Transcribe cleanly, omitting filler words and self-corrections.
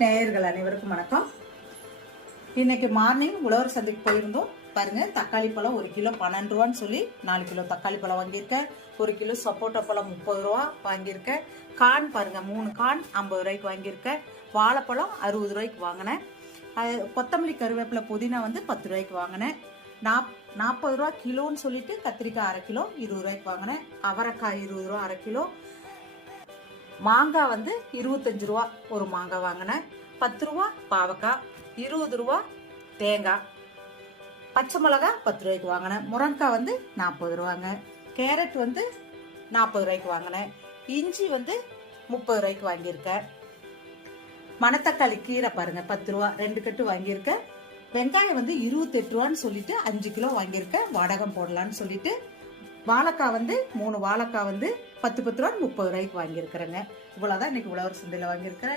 நேயர்கள் அனைவருக்கும் வணக்கம். இன்னைக்கு மார்னிங் உழவர் சந்தைக்கு போயிருந்தோம். பாருங்க, தக்காளி பழம் 1 கிலோ 12 ரூபான்னு சொல்லி 4 கிலோ தக்காளி பழம் வாங்கியிருக்கேன். 1 கிலோ சப்போட்டா பழம் 30 ரூபா வாங்கியிருக்கேன். கான் பாருங்க, 3 கான் 50 ரூபாய்க்கு வாங்கியிருக்கேன். வாழைப்பழம் 60 ரூபாய்க்கு வாங்கினேன். கொத்தமல்லி கருவேப்பிலை புதினா 10 ரூபாய்க்கு வாங்கினேன். 40 ரூபா கிலோன்னு சொல்லிட்டு கத்திரிக்காய் 1/2 கிலோ 20 ரூபாய்க்கு வாங்கினேன். அவரைக்காய் 20 ரூபா 1/2 கிலோ. மாங்காய் 25 ரூபா ஒரு மாங்காய் வாங்கினேன். 10 ரூபா பாவக்காய், 20 ரூபா தேங்காய், பச்சை மிளகா 10 ரூபாய்க்கு வாங்கினேன். முருங்கைக்காய் 40 ரூபாங்க. கேரட் 40 ரூபாய்க்கு வாங்கினேன். இஞ்சி 30 ரூபாய்க்கு வாங்கியிருக்கேன். மணத்தக்காளி கீரை பாருங்க 10 ரூபா 2 கட்டு வாங்கியிருக்கேன். வெங்காயம் 28 ரூபான்னு சொல்லிட்டு 5 கிலோ வாங்கியிருக்கேன். வடகம் போடலான்னு சொல்லிட்டு. வாழைக்காய் 3 வாழைக்காய் 10 ரூபா 30 ரூபாய்க்கு வாங்கியிருக்கிறேங்க. இவ்வளவுதான் இன்னைக்கு உழவர் சந்தையில வாங்கியிருக்கிறேன்.